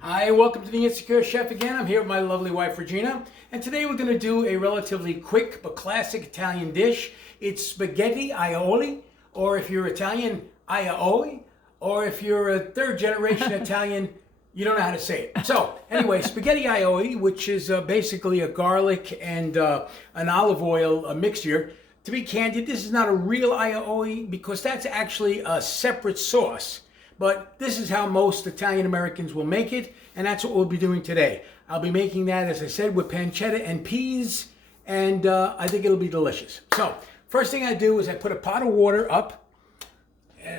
Hi, welcome to the Insecure Chef again. I'm here with my lovely wife Regina, and today we're going to do a relatively quick but classic Italian dish. It's spaghetti aioli, or if you're Italian, aioli, or if you're a third generation Italian, you don't know how to say it. So anyway, spaghetti aioli, which is basically a garlic and an olive oil mixture. To be candid, this is not a real aioli because that's actually a separate sauce. But this is how most Italian Americans will make it, and that's what we'll be doing today. I'll be making that, as I said, with pancetta and peas, and I think it'll be delicious. So, first thing I do is I put a pot of water up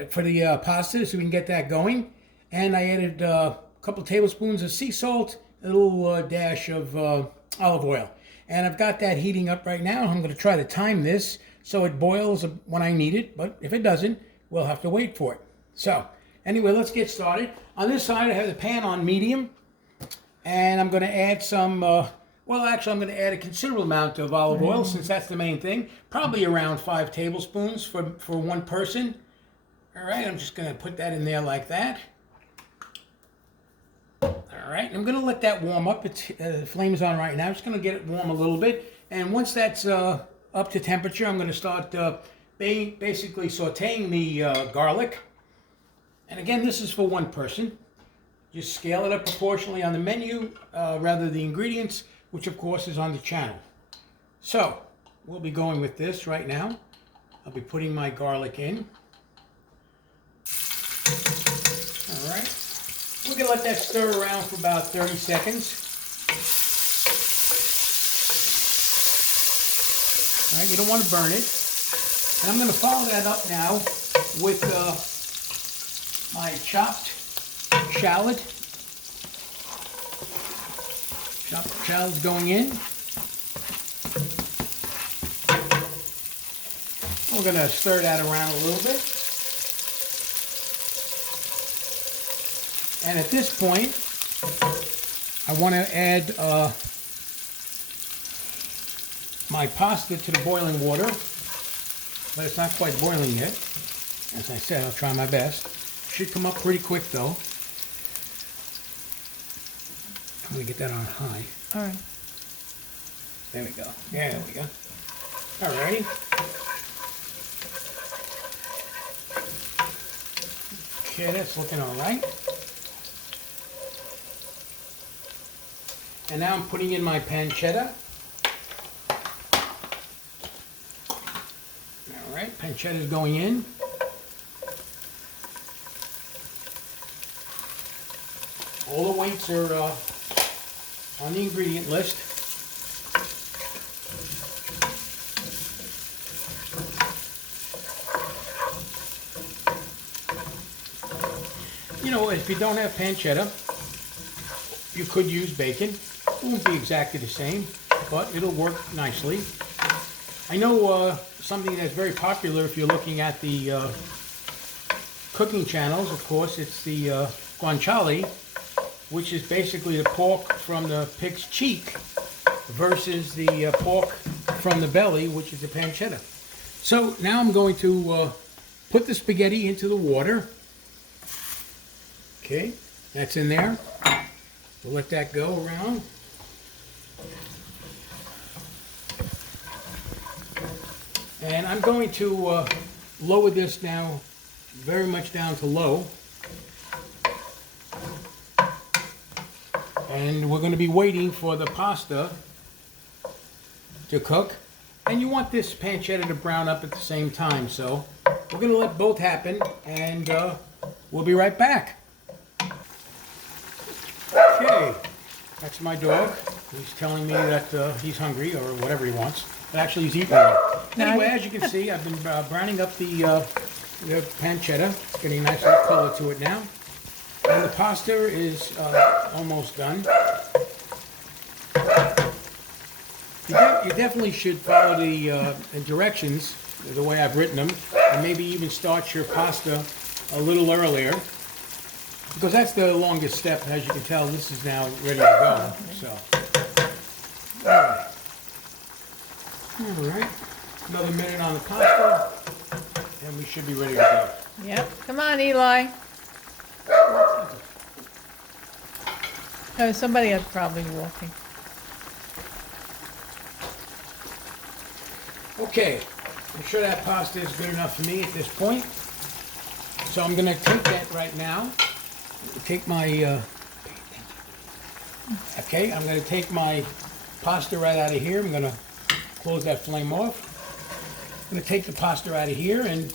for the pasta so we can get that going. And I added a couple tablespoons of sea salt, a little dash of olive oil. And I've got that heating up right now. I'm going to try to time this so it boils when I need it, but if it doesn't, we'll have to wait for it. So, anyway, let's get started. On this side, I have the pan on medium, and I'm going to add some, I'm going to add a considerable amount of olive oil, since that's the main thing. Probably around 5 tablespoons for one person. All right, I'm just going to put that in there like that. All right, I'm going to let that warm up. The flame's on right now. I'm just going to get it warm a little bit. And once that's up to temperature, I'm going to start basically sauteing the garlic. And again, this is for one person. Just scale it up proportionally on the menu, rather the ingredients, which of course is on the channel. So, we'll be going with this right now. I'll be putting my garlic in. All right. We're going to let that stir around for about 30 seconds. All right, you don't want to burn it. And I'm going to follow that up now with my chopped shallot. Chopped shallots going in. We're going to stir that around a little bit. And at this point, I want to add my pasta to the boiling water, but it's not quite boiling yet. As I said, I'll try my best. Should come up pretty quick though. I'm going to get that on high. All right. There we go. Yeah, there we go. Alrighty. Okay, that's looking alright. And now I'm putting in my pancetta. Alright, pancetta is going in. All the weights are on the ingredient list. You know, if you don't have pancetta, you could use bacon. It won't be exactly the same, but it'll work nicely. I know something that's very popular if you're looking at the cooking channels, of course, it's the guanciale, which is basically the pork from the pig's cheek versus the pork from the belly, which is the pancetta. So now I'm going to put the spaghetti into the water. Okay, that's in there. We'll let that go around. And I'm going to lower this now very much down to low. And we're going to be waiting for the pasta to cook. And you want this pancetta to brown up at the same time. So we're going to let both happen, and we'll be right back. Okay, that's my dog. He's telling me that he's hungry or whatever he wants. But actually he's eating it. Anyway, as you can see, I've been browning up the pancetta. It's getting a nice little color to it now. And the pasta is almost done. You definitely should follow the directions the way I've written them, and maybe even start your pasta a little earlier, because that's the longest step. As you can tell, this is now ready to go. So, all right, another minute on the pasta, and we should be ready to go. Yep. Come on, Eli. Somebody is probably walking. Okay, I'm sure that pasta is good enough for me at this point. So I'm gonna take that right now. Take my, okay, I'm gonna take my pasta right out of here. I'm gonna close that flame off. I'm gonna take the pasta out of here and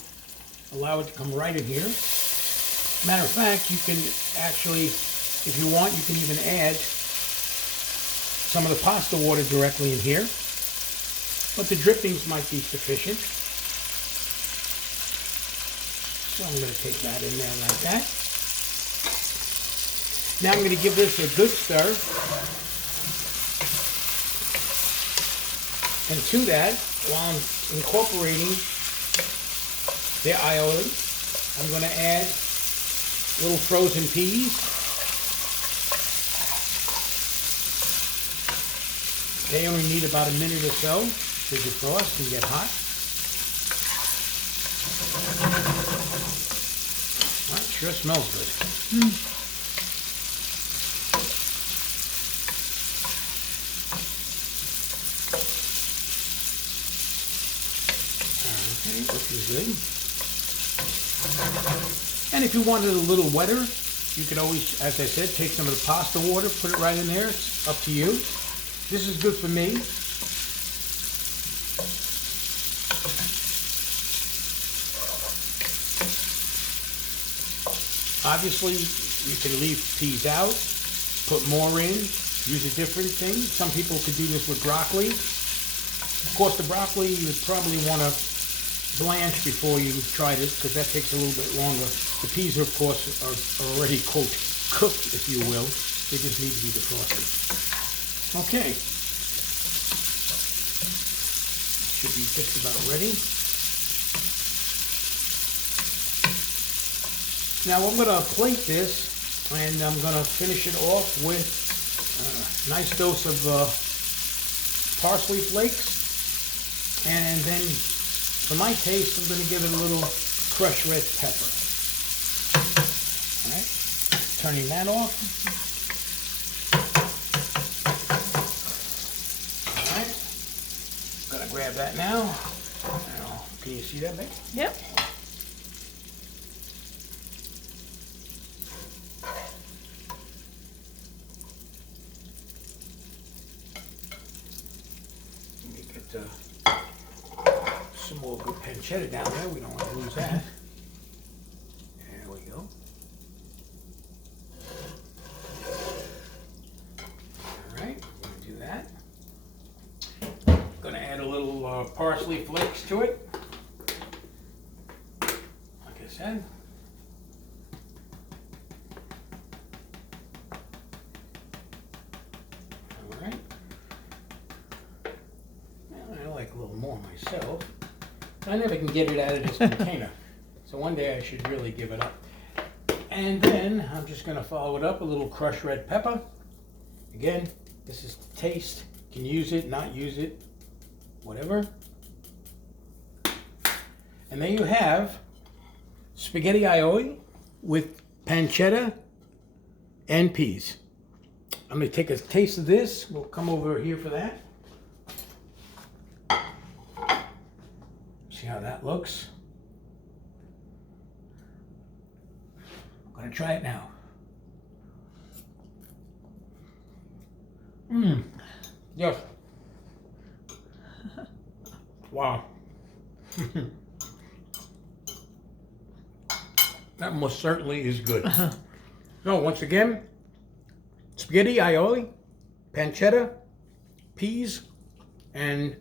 allow it to come right in here. Matter of fact, you can actually, if you want, you can even add some of the pasta water directly in here. But the drippings might be sufficient. So I'm going to take that in there like that. Now I'm going to give this a good stir. And to that, while I'm incorporating the aioli, I'm going to add little frozen peas. They only need about a minute or so to defrost and get hot. Well, it sure smells good. Okay, looking good. And if you wanted it a little wetter, you could always, as I said, take some of the pasta water, put it right in there. It's up to you. This is good for me. Obviously, you can leave peas out, put more in, use a different thing. Some people could do this with broccoli. Of course, the broccoli you would probably want to blanch before you try this because that takes a little bit longer. The peas, of course, are already cooked, if you will. They just need to be defrosted. Okay. Should be just about ready. Now I'm going to plate this and I'm going to finish it off with a nice dose of parsley flakes, and then for my taste I'm going to give it a little crushed red pepper. Alright, turning that off. Alright, going to grab that now. Can you see that, babe? Yep. Some more good pancetta down there. We don't want to lose that. There we go. Alright, we're going to do that. Going to add a little parsley flakes to it. Like I said. Alright. I like a little more myself. I never can get it out of this container. So one day I should really give it up. And then I'm just going to follow it up a little crushed red pepper. Again, this is to taste. You can use it, not use it, whatever. And there you have spaghetti aioli with pancetta and peas. I'm going to take a taste of this. We'll come over here for that. See how that looks. I'm going to try it now. Yes. Wow. That most certainly is good. So once again, spaghetti aioli, pancetta, peas, and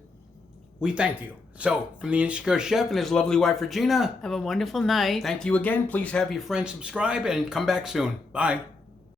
we thank you. So, from the Insecure Chef and his lovely wife Regina, Have a wonderful night. thank you again. Please have your friends subscribe and come back soon. Bye.